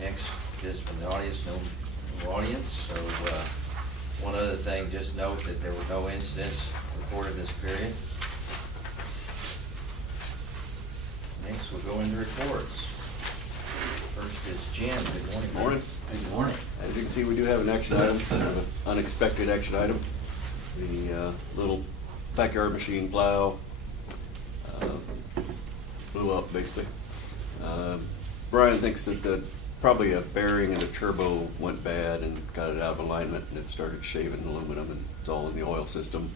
Next is from the audience, no audience. So one other thing, just note that there were no incidents reported this period. Next, we'll go into reports. First is Jim. Good morning. Jim. Morning. Good morning. As you can see, we do have an action item, an unexpected action item. The little backyard machine plow blew up, basically. Brian thinks that probably a bearing and a turbo went bad and got it out of alignment, and it started shaving aluminum, and it's all in the oil system.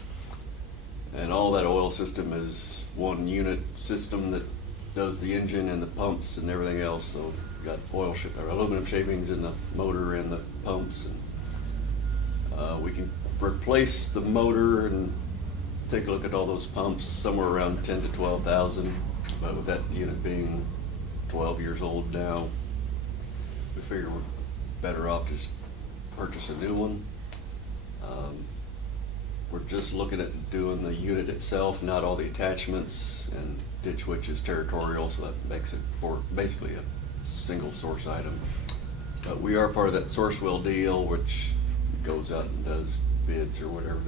And all that oil system is one unit system that does the engine and the pumps and everything else. So we've got aluminum shavings in the motor and the pumps, and we can replace the motor and take a look at all those pumps, somewhere around 10 to 12,000. But with that unit being 12 years old now, we figure we're better off just purchase a new one. We're just looking at doing the unit itself, not all the attachments, and ditch witch is territorial, so that makes it for basically a single source item. But we are part of that Sourcewell deal, which goes out and does bids or whatever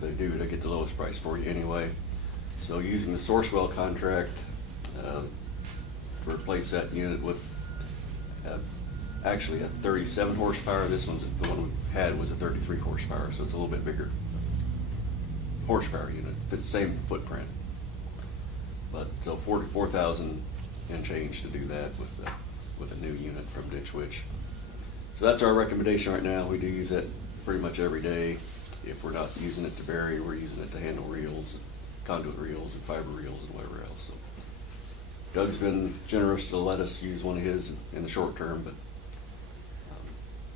they do to get the lowest price for you anyway. So using the Sourcewell contract, replace that unit with actually a 37 horsepower. This one's, the one we had was a 33 horsepower, so it's a little bit bigger horsepower unit. It's the same footprint. But so 44,000 and change to do that with a new unit from Ditch Witch. So that's our recommendation right now. We do use that pretty much every day. If we're not using it to bury, we're using it to handle reels, conduit reels, and fiber reels, and whatever else. So Doug's been generous to let us use one of his in the short term, but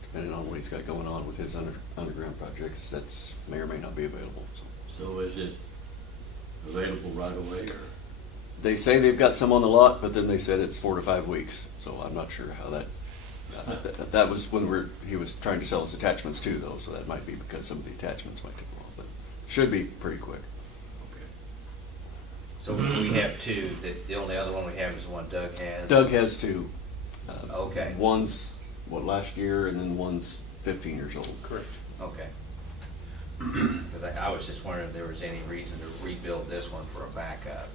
depending on what he's got going on with his underground projects, that's may or may not be available. So is it available right away, or? They say they've got some on the lot, but then they said it's 4 to 5 weeks. So I'm not sure how that. That was when he was trying to sell us attachments too, though. So that might be because some of the attachments might take a while, but should be pretty quick. Okay. So we have two. The only other one we have is the one Doug has. Doug has two. Okay. One's last year, and then one's 15 years old. Correct. Okay. Because I was just wondering if there was any reason to rebuild this one for a backup.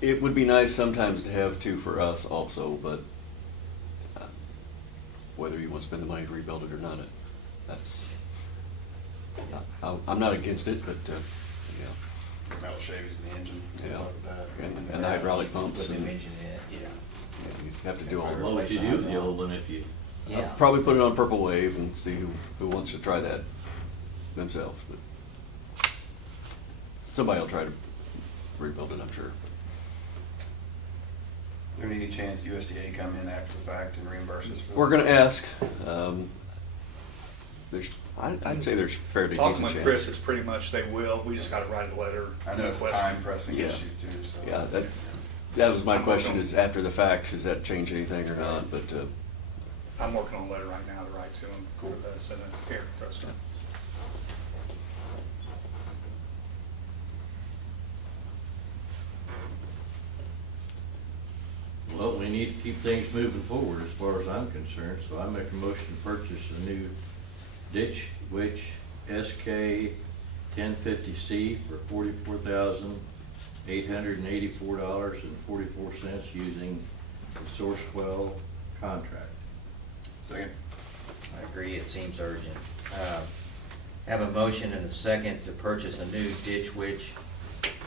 It would be nice sometimes to have two for us also, but whether you want to spend the money to rebuild it or not, that's I'm not against it, but yeah. Metal shavings in the engine. Yeah. Like that. And the hydraulic pumps. Put the And, engine in it. Yeah. you have to do all Well, that. if you do the old one, if you. Yeah. I'll probably put it on Purple Wave and see who wants to try that themselves. But somebody will try to rebuild it, I'm sure. Is there any chance USDA come in after the fact and reimburse us for We're going to ask. I'd say there's fairly Talking decent with chance. Chris, it's pretty much they will. We just got to write a letter. I know it's a request. time pressing Yeah. issue too, so. Yeah, that was my question, is after the fact, does that change anything or not? But I'm working on a letter right now to write to him. Cool. Send a care president. Well, we need to keep things moving forward as far as I'm concerned, so I make a motion to purchase a new Ditch Witch SK 1050C for $44,884.44 using the Sourcewell contract. Second. I agree, it seems urgent. Have a motion and a second to purchase a new Ditch Witch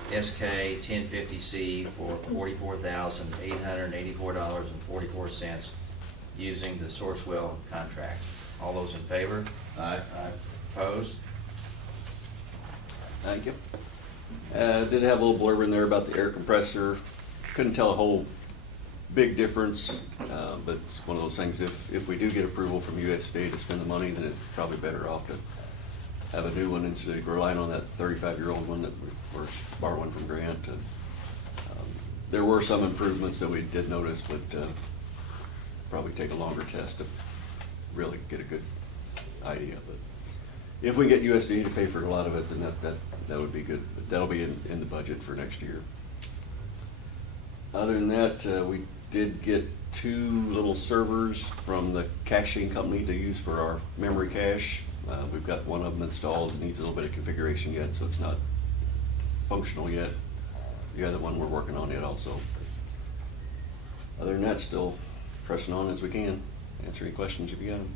SK 1050C for $44,884.44 using the Sourcewell contract. All those in favor? Aye. Opposed? thank you. Did have a little blurb in there about the air compressor. Couldn't tell a whole big difference, but it's one of those things, if we do get approval from USDA to spend the money, then it's probably better off to have a new one instead of relying on that 35-year-old one that we're borrowing from Grant. There were some improvements that we did notice, but probably take a longer test to really get a good idea. But if we get USDA to pay for a lot of it, then that would be good. But that'll be in the budget for next year. Other than that, we did get 2 little servers from the caching company to use for our memory cache. We've got one of them installed, it needs a little bit of configuration yet, so it's not functional yet. The other one we're working on it also. Other than that, still pressing on as we can. Answer any questions if you got them.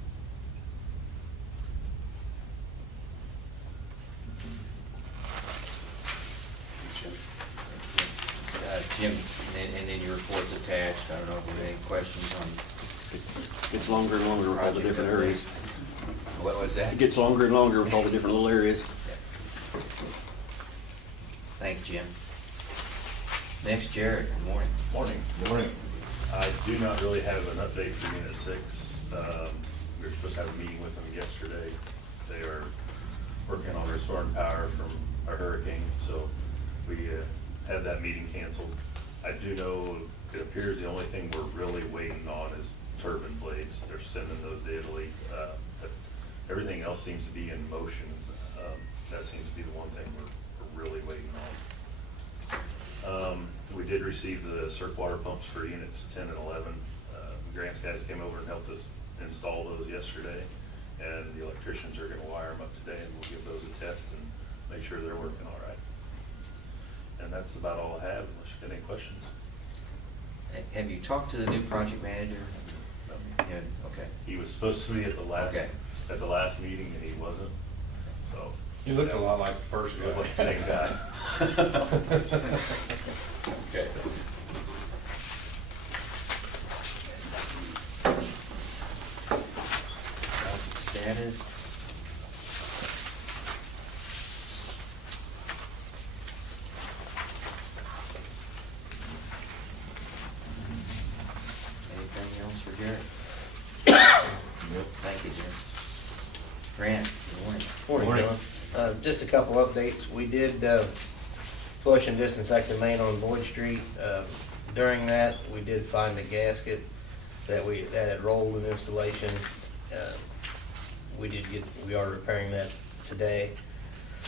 Jim, and then your report's attached. I don't know if you have any questions on. It gets longer and longer with all the project different updates. areas. What was that? It gets longer and longer with all the different little areas. Thanks, Jim. Next, Jared, good morning. Morning. I do not really have an update for Unit 6. We were supposed to have a meeting with them yesterday. They are working on restoring power from a hurricane, so we had that meeting canceled. I do know it appears the only thing we're really waiting on is turbine blades. They're sending those to Italy. But everything else seems to be in motion. That seems to be the one thing we're really waiting on. We did receive the circ water pumps for units 10 and 11. Grant's guys came over and helped us install those yesterday, and the electricians are gonna wire them up today, and we'll give those a test and make sure they're working all right. And that's about all I have, unless you got any questions. Have you talked to the new project manager? No. Yeah, okay. He was supposed to be at the Okay. last meeting, and he wasn't, so. You looked a lot like the first He looked like the guy. same guy. Okay. Project status. Anything else for Jared? Thank you, Jim. Grant, good morning. Morning, John. Just a couple updates. We did flush and disinfect the main on Boyd Street. During that, we did find a gasket that had rolled in installation. We are repairing that today.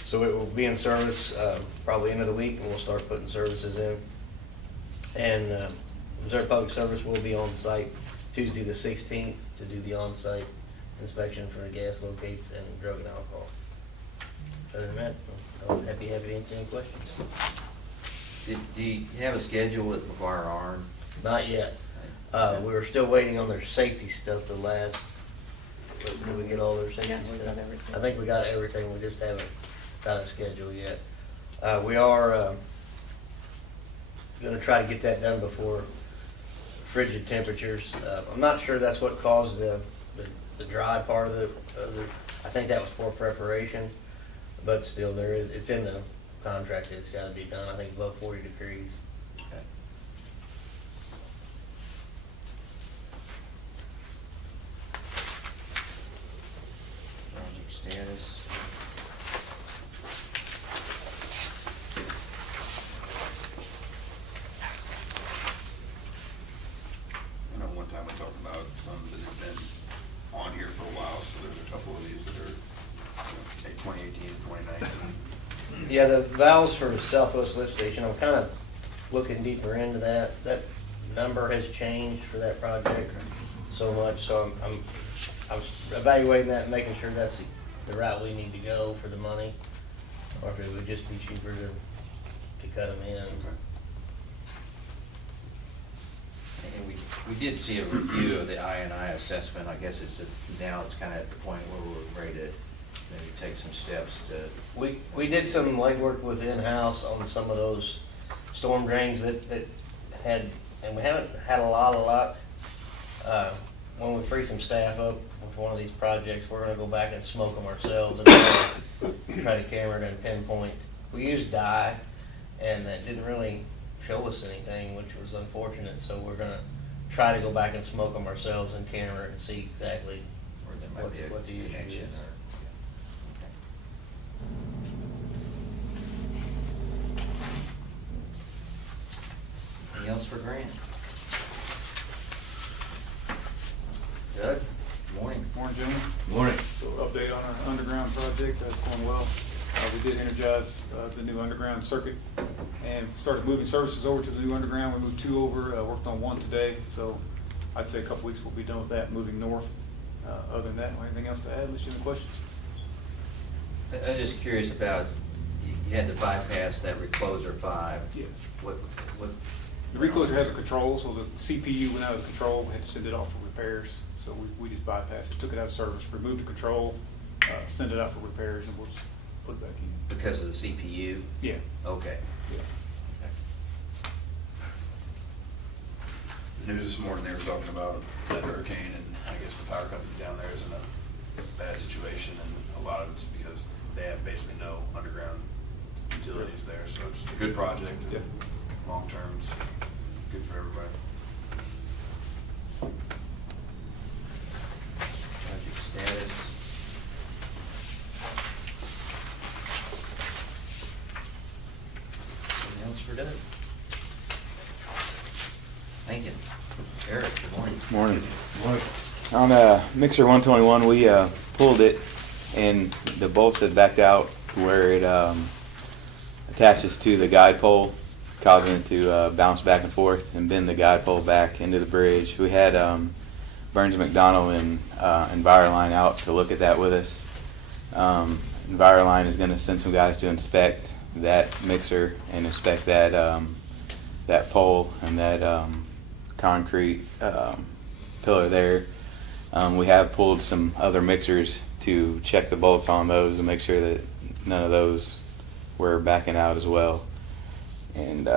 So it will be in service probably end of the week, and we'll start putting services in. And Missouri Public Service will be on site Tuesday the 16th to do the on-site inspection for the gas locates and drug and alcohol. Other than that, I'm happy to answer any questions. Do you have a schedule with McGuire Arm? Not yet. We were still waiting on their safety stuff to last. Did we get all their safety Yeah, we stuff? got everything. I think we got everything, we just haven't got a schedule yet. We are gonna try to get that done before frigid temperatures. I'm not sure that's what caused the dry part of the, I think that was for preparation, but still it's in the contract that it's gotta be done, I think above 40 degrees. Okay. Project status. I know one time we talked about some that have been on here for a while, so there's a couple of these that are, say, 2018, 2019. Yeah, the valves for Southwest Lift Station, I'm kind of looking deeper into that. That number has changed for that project so much, so I'm evaluating that and making sure that's the route we need to go for the money, or if it would just be cheaper to cut them in. And we did see a review of the I&I assessment. I guess now it's kind of at the point where we're ready to maybe take some steps to. We did some legwork with in-house on some of those storm drains that had, and we haven't had a lot of luck. When we free some staff up with one of these projects, we're gonna go back and smoke them ourselves and try to camera it and pinpoint. We used dye, and that didn't really show us anything, which was unfortunate, so we're gonna try to go back and smoke them ourselves and camera it and see exactly Or there might be what the a issue connection is. or. Anything else for Grant? Doug, good morning. Morning, gentlemen. Morning. So update on our underground project, that's going well. We did energize the new underground circuit and started moving services over to the new underground. We moved 2 over, worked on 1 today. So I'd say a couple weeks we'll be done with that, moving north. Other than that, anything else to add? Unless you have any questions? I was just curious about, you had to bypass that recloser 5. Yes. What? The recloser has a control, so the CPU went out of control. We had to send it off for repairs. So we just bypassed it, took it out of service, removed the control, send it out for repairs, and we'll just put it back in. Because of the CPU? Yeah. Okay. Yeah. The news this morning, they were talking about that hurricane, and I guess the power company down there is in a bad situation, and a lot of it's because they have basically no underground utilities there, so it's a good project. Yeah. Long term, it's good for everybody. Project status. Anything else for Doug? Thank you. Eric, good morning. Morning. On mixer 121, we pulled it, and the bolts had backed out where it attaches to the guide pole, causing it to bounce back and forth and bend the guide pole back into the bridge. We had Burns McDonnell and Enviroline out to look at that with us. Enviroline is going to send some guys to inspect that mixer and inspect that that pole and that concrete pillar there. We have pulled some other mixers to check the bolts on those and make sure that none of those were backing out as well. And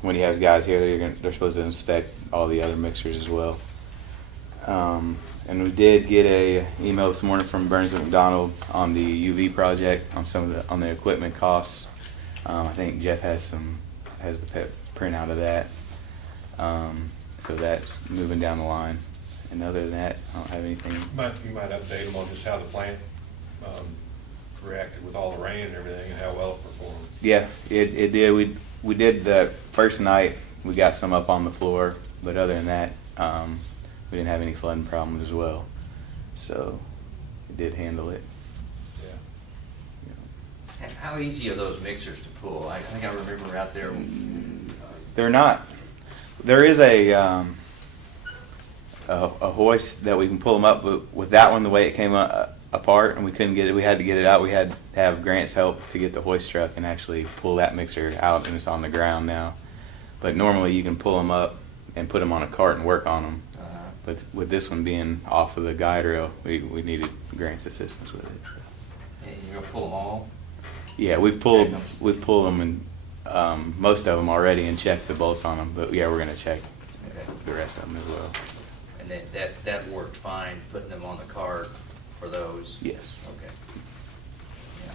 when he has guys here, they're supposed to inspect all the other mixers as well. And we did get a email this morning from Burns McDonnell on the UV project on the equipment costs. I think Jeff has the printout of that. So that's moving down the line. And other than that, I don't have anything. You might update them on just how the plant reacted with all the rain and everything, and how well it performed. Yeah, it did. We did the first night. We got some up on the floor, but other than that, we didn't have any flooding problems as well. So it did handle it. Yeah. How easy are those mixers to pull? I think I remember out there. They're not. There is a hoist that we can pull them up, but with that one, the way it came apart and we couldn't get it, we had to get it out. We had to have Grant's help to get the hoist truck and actually pull that mixer out, and it's on the ground now. But normally you can pull them up and put them on a cart and work on them. But with this one being off of the guide rail, we needed Grant's assistance with it. And you're gonna pull them all? Yeah, we've pulled them and most of them already and checked the bolts on them. But yeah, we're gonna check the rest of them as well. And that worked fine, putting them on the cart for those? Yes. Okay. Yeah.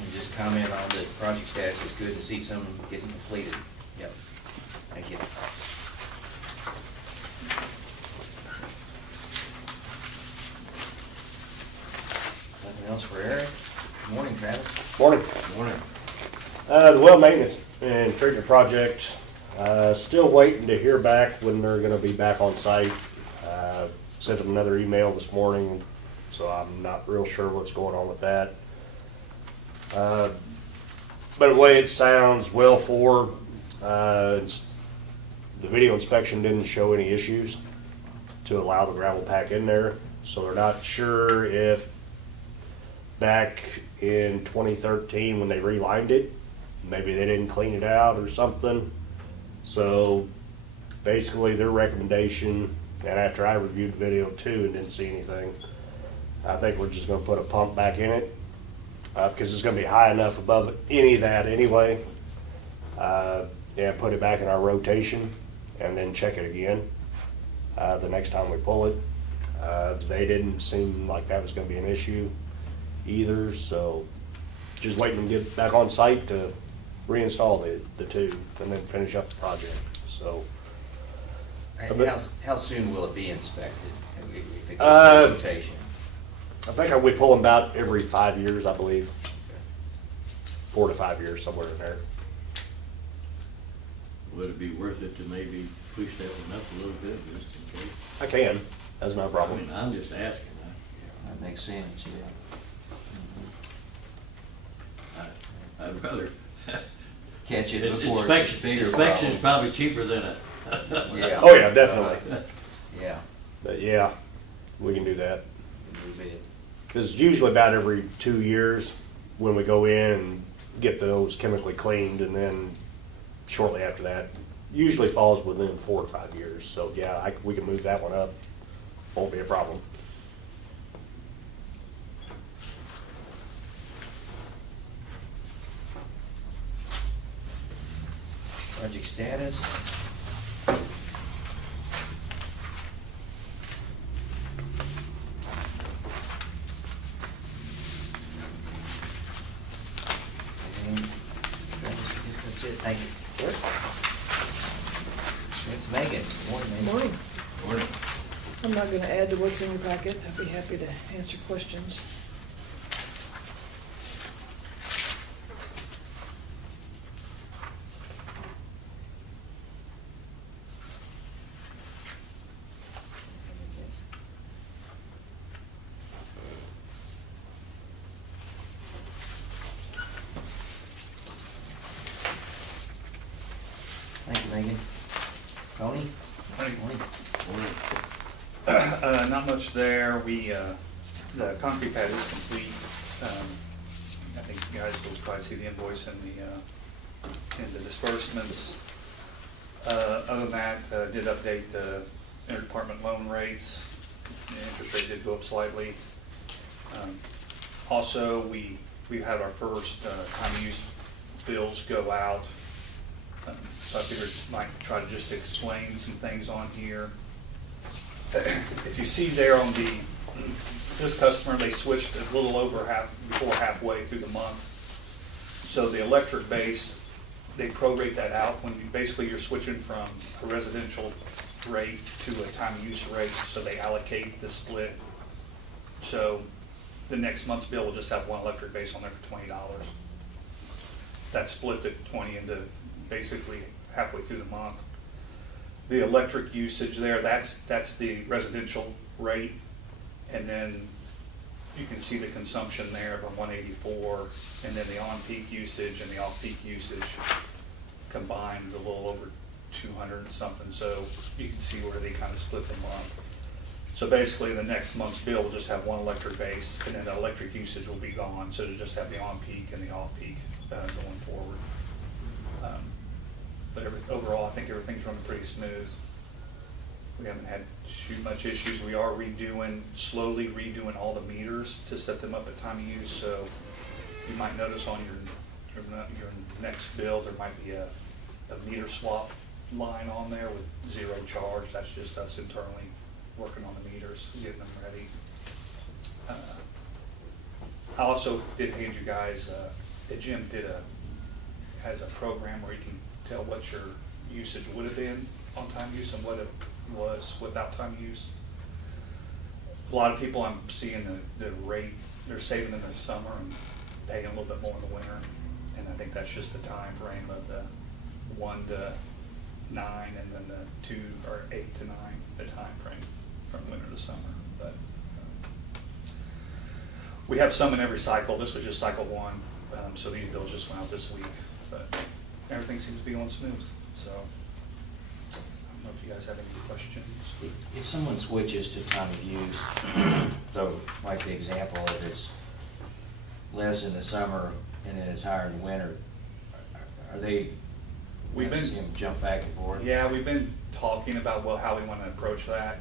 And just comment on the project status. It's good to see some getting completed. Yep. Thank you. Nothing else for Eric? Good morning, Travis. Morning. Morning. The well maintenance and treatment project, still waiting to hear back when they're gonna be back on site. Sent them another email this morning, so I'm not real sure what's going on with that. But the way it sounds, well for, the video inspection didn't show any issues to allow the gravel pack in there, so they're not sure if back in 2013 when they relined it, maybe they didn't clean it out or something. So basically their recommendation, and after I reviewed the video too and didn't see anything, I think we're just gonna put a pump back in it, because it's gonna be high enough above any of that anyway. And put it back in our rotation and then check it again the next time we pull it. They didn't seem like that was gonna be an issue either, so just waiting to get back on site to reinstall the tube and then finish up the project, so. And how soon will it be inspected if it goes through rotation? I think we pull them about every 5 years, I believe. 4 to 5 years, somewhere in there. Would it be worth it to maybe push that one up a little bit just in case? I can, that's no I problem. mean, I'm just asking. That makes sense, yeah. I'd rather. Catch it before it's Inspection, bigger inspection's problem. probably cheaper than a. Yeah. Oh, yeah, definitely. Yeah. But yeah, we can do that. New bid. It's usually about every 2 years when we go in and get those chemically cleaned, and then shortly after that, usually falls within 4 to 5 years. So yeah, we can move that one up. Won't be a problem. Project status. And that's it, thank you. It's Megan. Morning, Megan. Morning. Morning. I'm not gonna add to what's in your packet. I'd be happy to answer questions. Thank you, Megan. Tony? Morning. Morning. Not much there. The concrete pad is complete. I think you guys will probably see the invoice in the disbursements. Other than that, did update the interdepartment loan rates. The interest rate did go up slightly. Also, we had our first time use bills go out. So I figured might try to just explain some things on here. If you see there on this customer, they switched a little over halfway through the month. So the electric base, they prorate that out when you're switching from a residential rate to a time use rate, so they allocate the split. So the next month's bill will just have one electric base on there for $20. That's split the 20 into basically halfway through the month. The electric usage there, that's the residential rate, and then you can see the consumption there of 184, and then the on-peak usage and the off-peak usage combined is a little over 200 and something, so you can see where they kind of split the month. So basically the next month's bill will just have one electric base, and then the electric usage will be gone, so to just have the on-peak and the off-peak going forward. But overall, I think everything's running pretty smooth. We haven't had too much issues. We are slowly redoing all the meters to set them up at time of use. So you might notice on your next bill, there might be a meter swap line on there with zero charge. That's just us internally working on the meters, getting them ready. I also did hand you guys, Jim has a program where you can tell what your usage would have been on time use and what it was without time use. A lot of people I'm seeing the rate, they're saving in the summer and paying a little bit more in the winter. And I think that's just the time frame of the 1 to 9 and then the 2 or 8 to 9, the time frame from winter to summer. But we have some in every cycle. This was just cycle 1, so these bills just went out this week. But everything seems to be going smooth. So I don't know if you guys have any questions. If someone switches to time of use, so like the example, if it's less in the summer and then it's higher in the winter, are they, We've been- see them jump back and forth? Yeah, we've been talking about, well, how we want to approach that.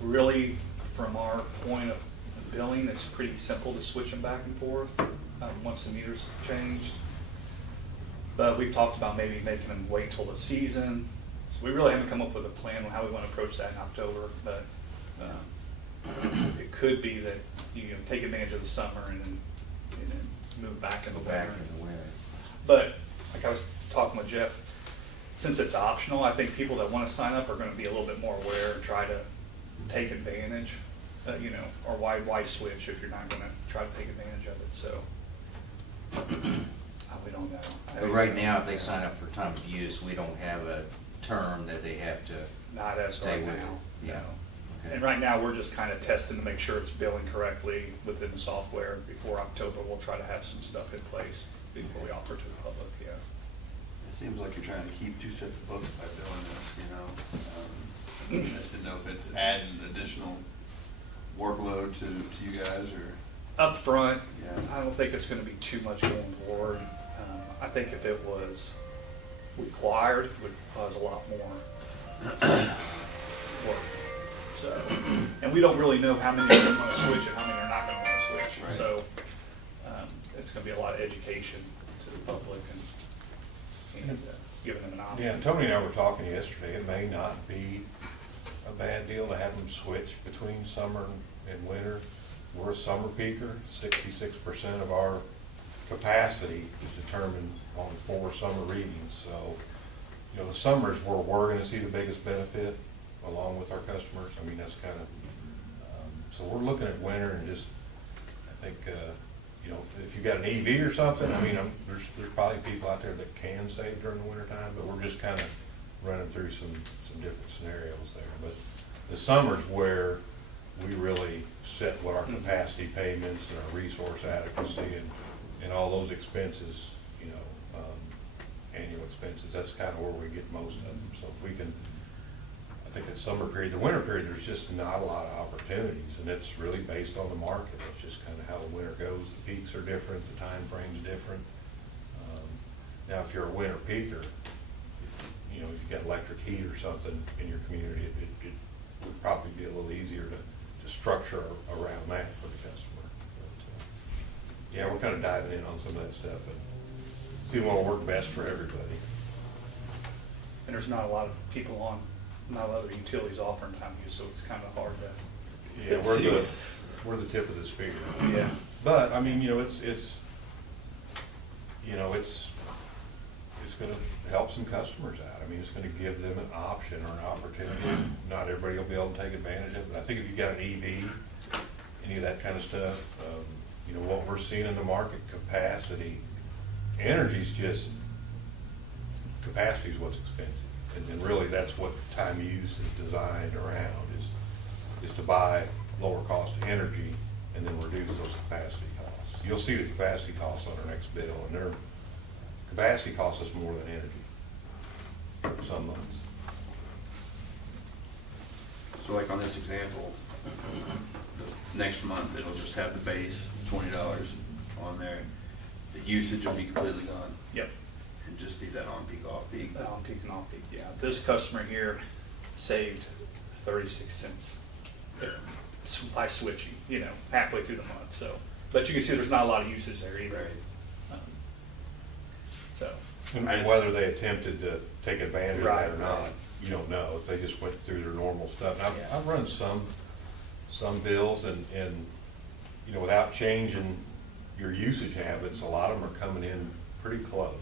Really, from our point of billing, it's pretty simple to switch them back and forth once the meters changed. But we've talked about maybe making them wait till the season. So we really haven't come up with a plan on how we want to approach that in October. But it could be that you know, take advantage of the summer and then move back in the Go back winter. in the winter. But like I was talking with Jeff, since it's optional, I think people that want to sign up are going to be a little bit more aware and try to take advantage, you know, or why switch if you're not going to try to take advantage of it. So we don't know. But right now, if they sign up for time of use, we don't have a term that they have to Not as stay right with. now, Yeah. no. And right now, we're just kind of testing to make sure it's billing correctly within the software. Before October, we'll try to have some stuff in place before we offer to the public, yeah. It seems like you're trying to keep two sets of books by doing this, you know? I just didn't know if it's adding additional workload to you guys or. Up front, Yeah. I don't think it's gonna be too much going forward. I think if it was required, it would cause a lot more work. So, and we don't really know how many are gonna switch and how many are not gonna wanna switch. Right. So, it's gonna be a lot of education to the public and giving them an option. Yeah, Tony and I were talking yesterday, it may not be a bad deal to have them switch between summer and winter. We're a summer peaker, 66% of our capacity is determined on 4 summer readings. So, you know, the summer's where we're gonna see the biggest benefit along with our customers. I mean, that's kind of, so we're looking at winter and just, I think, you know, if you've got an EV or something, I mean, there's probably people out there that can save during the winter time, but we're just kind of running through some different scenarios there. But the summer's where we really set what our capacity payments and our resource adequacy and all those expenses, you know, annual expenses, that's kind of where we get most of them. So if we can, I think the summer period, the winter period, there's just not a lot of opportunities, and it's really based on the market. It's just kind of how the winter goes. The peaks are different, the time frame's different. Now, if you're a winter peaker, you know, if you've got electric heat or something in your community, it would probably be a little easier to structure around that for the customer. But, yeah, we're kind of diving in on some of that stuff, but see what will work best for everybody. And there's not a lot of people on, not a lot of utilities offering time use, so it's kind of hard to. Yeah, we're the tip of the spear. Yeah. But, I mean, you know, it's gonna help some customers out. I mean, it's gonna give them an option or an opportunity. Not everybody will be able to take advantage of it. But I think if you've got an EV, any of that kind of stuff, you know, what we're seeing in the market, capacity, energy's just, capacity is what's expensive. And really, that's what time use is designed around, is to buy lower cost energy and then reduce those capacity costs. You'll see the capacity costs on our next bill, and their capacity costs us more than energy some months. So like on this example, the next month, it'll just have the base, $20 on there. The usage will be completely gone. Yep. And just be that on peak, off peak. On peak and off peak, yeah. This customer here saved 36 cents by switching, you know, halfway through the month, so. But you can see there's not a lot of usage there either. Right. So. And whether they attempted to take advantage of that or Right, not, right. you don't know, if they just went through their normal stuff. And Yeah. I've run some bills and, you know, without changing your usage habits, a lot of them are coming in pretty close.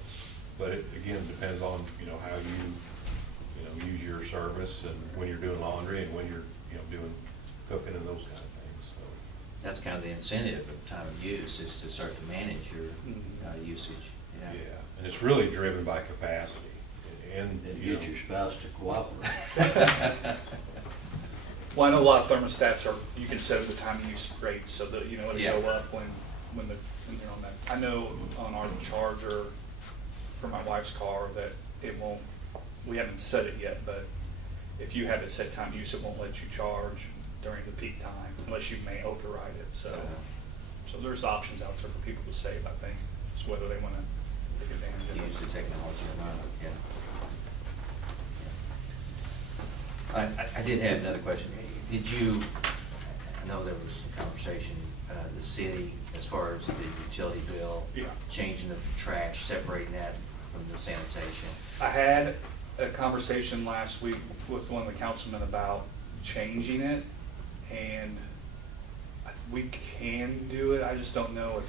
But it, again, depends on, you know, how you know, use your service and when you're doing laundry and when you're, you know, doing cooking and those kind of things, so. That's kind of the incentive of time of use, is to start to manage your usage. Yeah, and it's really driven by capacity and, And you get know, your spouse to cooperate. Well, I know a lot of thermostats are, you can set the time of use rate so that, you know, it'll Yeah. go up when you're on that. I know on our charger for my wife's car that it won't, we haven't set it yet, but if you have it set time of use, it won't let you charge during the peak time unless you may override it, so. So there's options out there for people to save, I think, just whether they want to take advantage of it. Use the technology or not, yeah. I did have another question. Did you, I know there was some conversation, the city, as far as the utility bill, Yeah. changing the trash, separating that from the sanitation. I had a conversation last week with one of the councilmen about changing it, and we can do it. I just don't know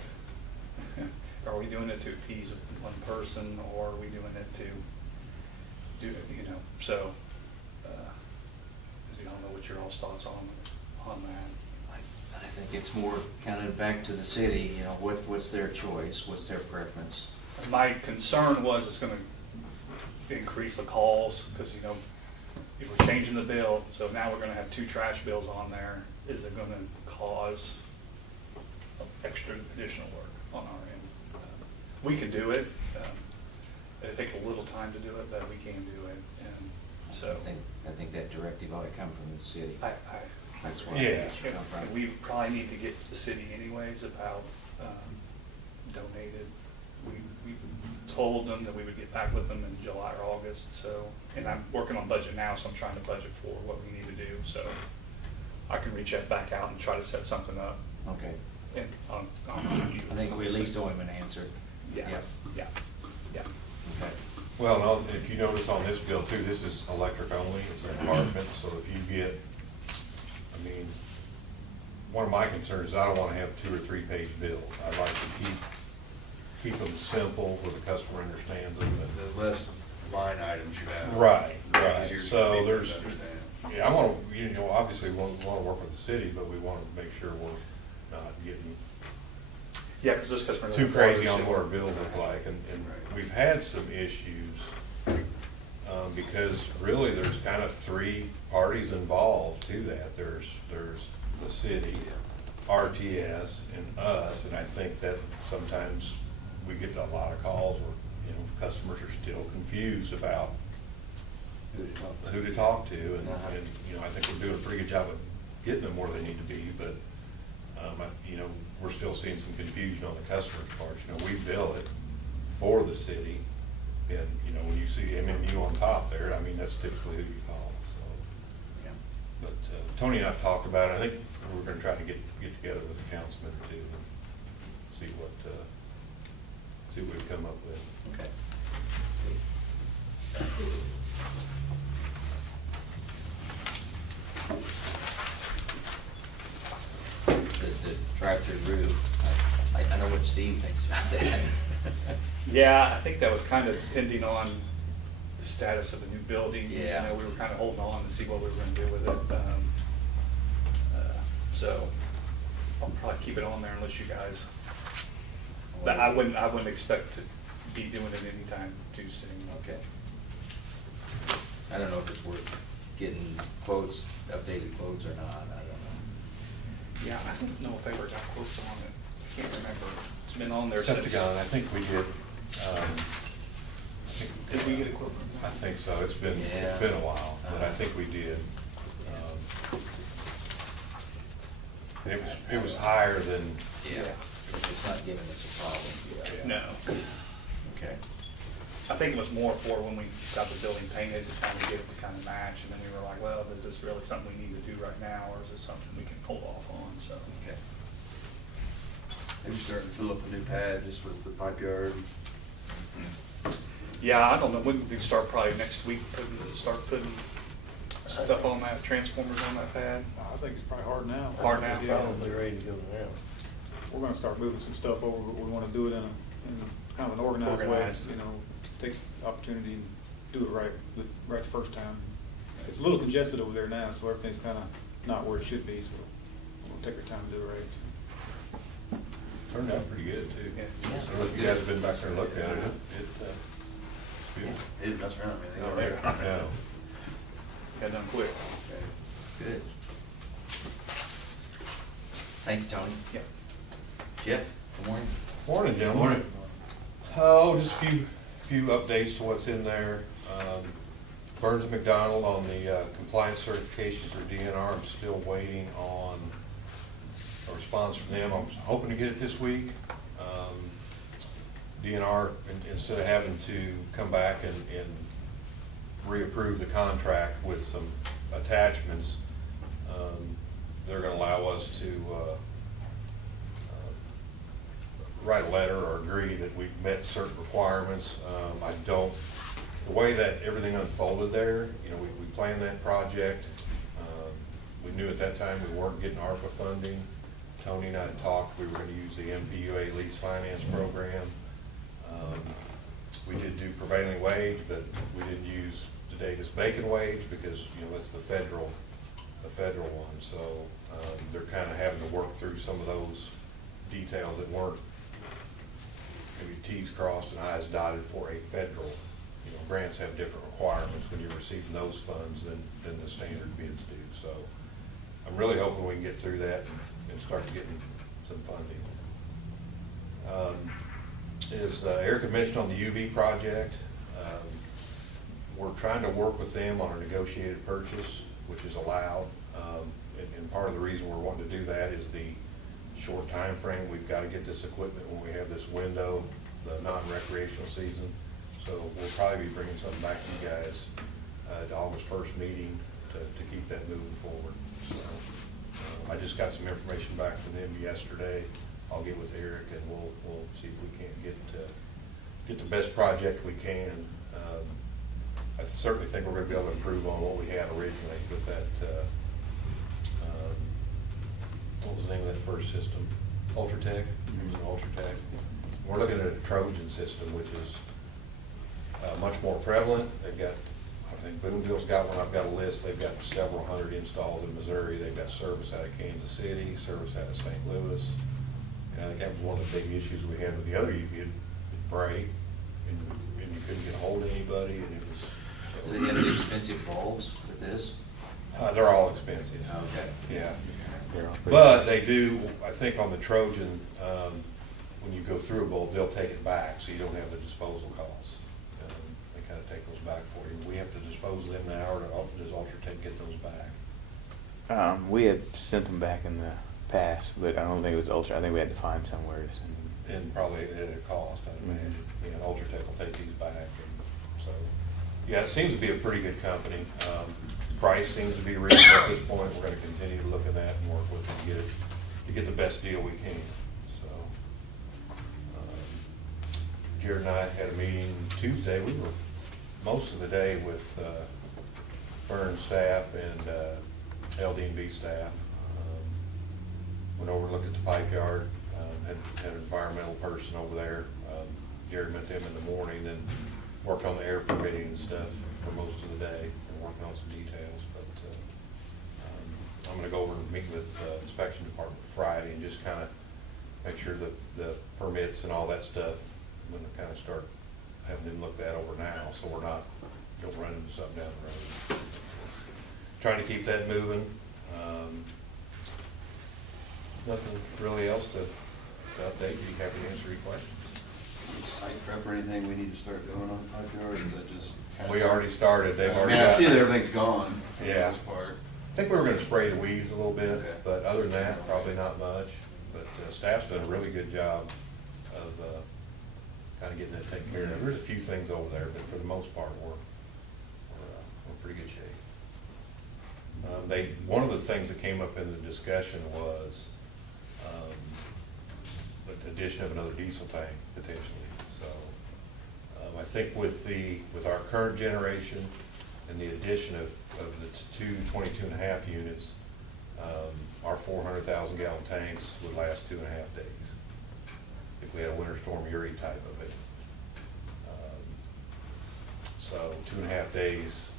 if, are we doing it to appease one person, or are we doing it to do it, you know, so, I don't know what your all's thoughts on that. I think it's more kind of back to the city, you know, what's their choice, what's their preference? My concern was it's gonna increase the calls, because, you know, if we're changing the bill, so now we're gonna have 2 trash bills on there, is it gonna cause extra additional work on our end? We could do it, it'll take a little time to do it, but we can do it, and so. I think that directive ought to come from the city. That's where Yeah. it should come And from. we probably need to get to the city anyways about donated. We told them that we would get back with them in July or August, so, and I'm working on budget now, so I'm trying to budget for what we need to do, so I can reach back out and try to set something up. Okay. And on you. I think we at least owe him an answer. Yeah, Yep. yeah, yeah. Okay. Well, and if you notice on this bill too, this is electric only, it's an apartment, so if you get, I mean, one of my concerns is I don't wanna have 2 or 3 page bills. I like to keep them simple where the customer understands them. The less line items you have. Right, the right. easier it's So gonna be for them there's, to understand. yeah, I wanna, obviously we wanna work with the city, but we wanna make sure we're not getting Yeah, because this customer. too crazy on what our bills look like, and we've had some issues, because really there's kind of 3 parties involved to that. There's the city, RTS, and us, and I think that sometimes we get a lot of calls where, customers are still confused about who to talk to, and I think we're doing a pretty good job of getting them where they need to be, but we're still seeing some confusion on the customer's part. We bill it for the city, and, when you see MMU on top there, I mean, that's typically who you call, so. Yeah. But Tony and I've talked about it. I think we're gonna try to get together with the councilman too, and see what we come up with. Okay. The drive-through roof, I know what Steve thinks about that. Yeah, I think that was kind of depending on the status of the new building. Yeah. We were kind of holding on to see what we were gonna do with it. So I'll probably keep it on there unless you guys, but I wouldn't expect to be doing it anytime too soon. Okay. I don't know if it's worth getting quotes, updated quotes or not, I don't know. Yeah, I don't know if I ever got quotes on it. I can't remember. It's been on there since. Septagon, I think we did. Did we get a quote from I that? think so. It's been a while, but I think we did. And it was higher than. Yeah, it's not giving us a problem. No. Okay. I think it was more for when we got the building painted, to trying to get it to kind of match, and then we were like, well, is this really something we need to do right now, or is this something we can hold off on, so. Okay. Maybe starting to fill up the new pad just with the pipe yard. Yeah, I don't know, when we can start probably next week, start putting stuff on that, transformers on that pad. I think it's probably hard now. Hard now. Yeah. Probably ready to go now. We're gonna start moving some stuff over, but we wanna do it in kind of an organized way, Organized. Take the opportunity and do it right the first time. It's a little congested over there now, so everything's kind of not where it should be, so we'll take our time to do it right. Turned out pretty good too. Yeah. I don't know if you guys have been back there and looked at it. It's good. It didn't mess around with No, anything. no. Got done quick. Good. Thank you, Tony. Yeah. Jeff, good morning. Morning, gentlemen. Oh, just a few updates to what's in there. Burns and McDonald on the compliance certification for DNR, I'm still waiting on a response from them. I'm hoping to get it this week. DNR, instead of having to come back and reapprove the contract with some attachments, they're gonna allow us to write a letter or agree that we've met certain requirements. The way that everything unfolded there, we planned that project. We knew at that time we weren't getting ARPA funding. Tony and I had talked, we were gonna use the MPUA lease finance program. We did do prevailing wage, but we didn't use the Davis Bacon wage because, that's the federal one. So, they're kind of having to work through some of those details that weren't maybe T's crossed and I's dotted for a federal grants have different requirements when you're receiving those funds than the standard bids do. So I'm really hoping we can get through that and start getting some funding. As Eric had mentioned on the UV project, we're trying to work with them on a negotiated purchase, which is allowed. And part of the reason we're wanting to do that is the short time frame. We've got to get this equipment when we have this window, the non-recreational season. So we'll probably be bringing something back to you guys at the August 1st meeting to keep that moving forward. So, I just got some information back from them yesterday. I'll get with Eric and we'll see if we can't get the best project we can. I certainly think we're going to be able to improve on what we had originally with that. What was the name of that first system? Ultratech. Ultratech. We're looking at a Trojan system, which is much more prevalent. They've got, I think Boonville's got one. I've got a list. They've got several hundred installs in Missouri. They've got service out of Kansas City, service out of St. Louis. And I think that was one of the big issues we had with the other UV. It'd break, and you couldn't get a hold of anybody, and it was. Do they have the expensive bulbs with this? They're all expensive. Okay. Yeah. They're all pretty But nice. they do, I think on the Trojan, when you go through a bulb, they'll take it back, so you don't have the disposal costs. They kind of take those back for you. We have to dispose of them now, or does Ultratech get those back? We had sent them back in the past, but I don't think it was Ultra. I think we had to find somewhere to send them. And probably at a cost, I'd imagine. Ultratech will take these back, and so, yeah, it seems to be a pretty good company. Price seems to be reasonable at this point. We're gonna continue to look at that and work with them to get the best deal we can, so. Jared and I had a meeting Tuesday. We were most of the day with Burn staff and LD&B staff. Went over and looked at the pipe yard, had an environmental person over there. Jared met them in the morning and worked on the air permitting and stuff for most of the day and working on some details. But I'm gonna go over and meet with inspection department Friday and just kind of make sure that the permits and all that stuff, I'm gonna kind of start having them look that over now, so don't run into something down the road. Trying to keep that moving. Nothing really else to update. Be happy to answer any questions. Site prep or anything we need to start doing on the pipe yard, is that just? We already started. They've I already mean, I got. see that everything's gone for the Yeah. most part. I think we were gonna spray the weeds a little bit, Okay. but other than that, probably not much. But staff's done a really good job of kind of getting that taken care of. There's a few things over there, but for the most part, we're in pretty good shape. One of the things that came up in the discussion was the addition of another diesel tank potentially. So I think with our current generation and the addition of the two 22.5 units, our 400,000 gallon tanks would last 2.5 days if we had a winter storm Uri type of it. So 2.5 days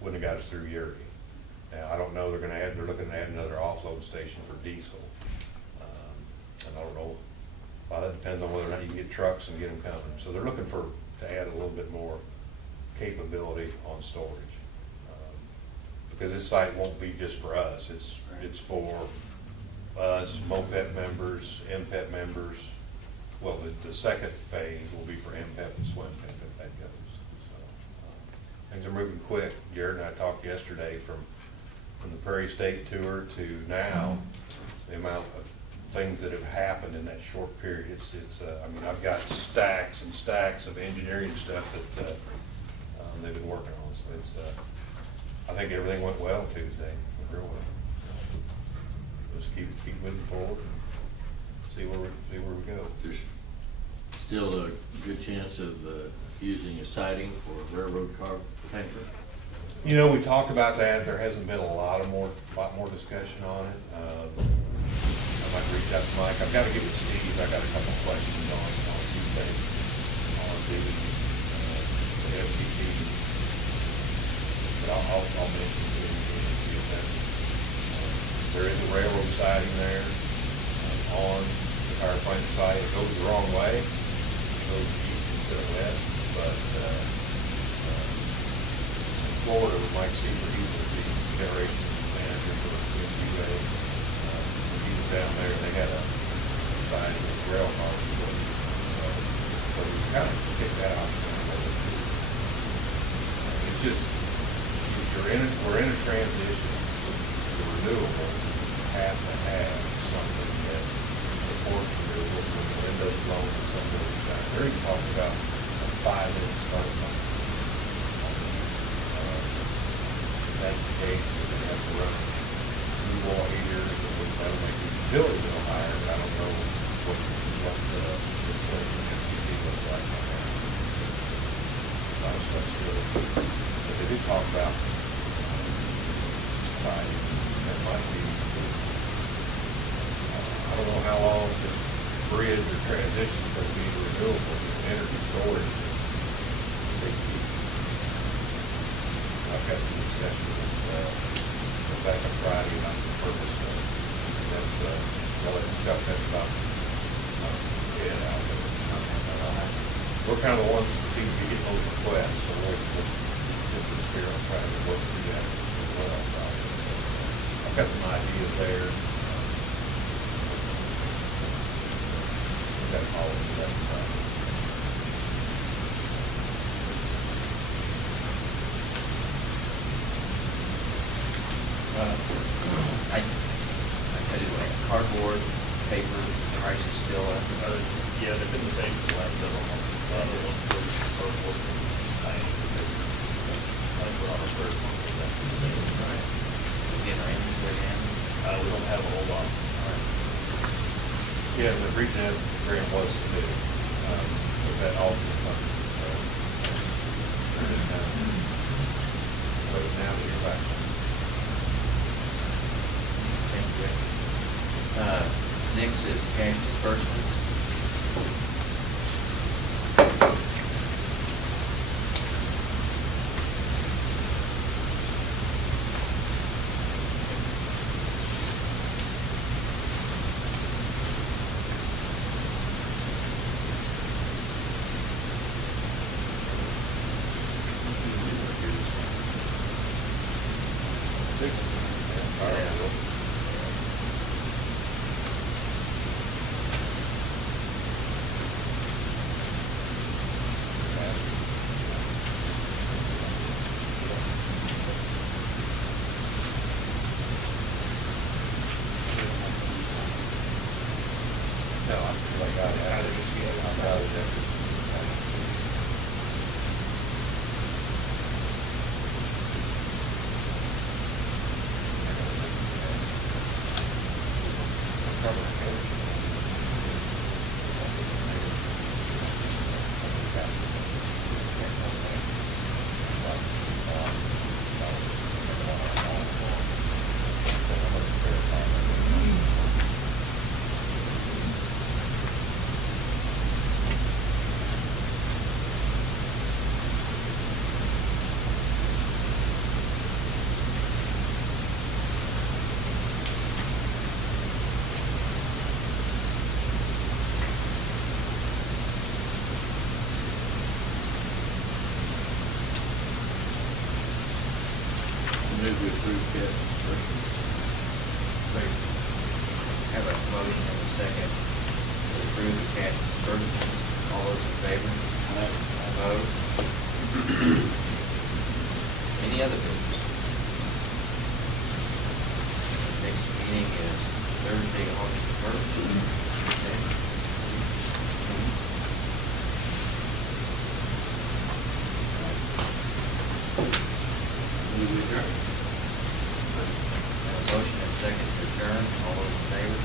wouldn't have got us through Uri. Now, I don't know, they're looking to add another offload station for diesel. And I don't know, a lot of it depends on whether or not you can get trucks and get them coming. So they're looking to add a little bit more capability on storage. Because this site won't be just for us, it's for us, MOPEP members, MPEP members. Well, the second phase will be for MPEP and SWIMPEP if that goes. So things are moving quick. Jared and I talked yesterday from the Prairie State tour to now, the amount of things that have happened in that short period. I mean, I've got stacks and stacks of engineering stuff that they've been working on. So I think everything went well Tuesday, real well. Just keep moving forward and see where we go. There's still a good chance of using a siding for a railroad car tanker. You know, we talked about that. There hasn't been a lot more discussion on it. I might reach out to Mike. I've got to get with Steve. I got a couple of questions on a few things on the SPP. But I'll mention to him and see if that's. There is a railroad siding there on the power plant site. It goes the wrong way. It goes east instead of west, but Florida with Mike Seifert, he was the generation manager for MMU. He was down there, they had a sign with rail cars. So we kind of kicked that option out of it. It's just, we're in a transition to renewables. You have to have something that supports renewables when the window's blown and something like that. They're even talking about a 5-inch start line on these. If that's the case, then they have to run through wall heaters, and that'll make the utility bill higher, but I don't know what the installation SPP looks like on that. A lot of stuff's good. But they did talk about siding. That might be, I don't know how long this bridge or transition is going to be to renewable. Energy storage is a big key. I've got some discussion with back on Friday about some purpose stuff. That's, I'll let Chuck touch about get out of it. We're kind of the ones that seem to be getting those requests, so we'll get this here and try to work through that as well. I've got some ideas there. We've got all of that. I did like cardboard, paper, price is still up. Yeah, they've been the same for the last several months. Cardboard, I think we're on our third one. Again, our inventory down. We don't have a whole lot. Yeah, the region grant was submitted, with that alternate funding, so we're just kind of waiting now to hear back. Thank you. Next is cash disbursements. No, I got it. I got it. Move to approve cash disbursements. Have a motion and a second to approve the cash disbursements. All those in favor? Opposed? Any other business? Next meeting is Thursday, August 1st. Okay. Move to adjourn. Have a motion and a second to adjourn. All those in favor?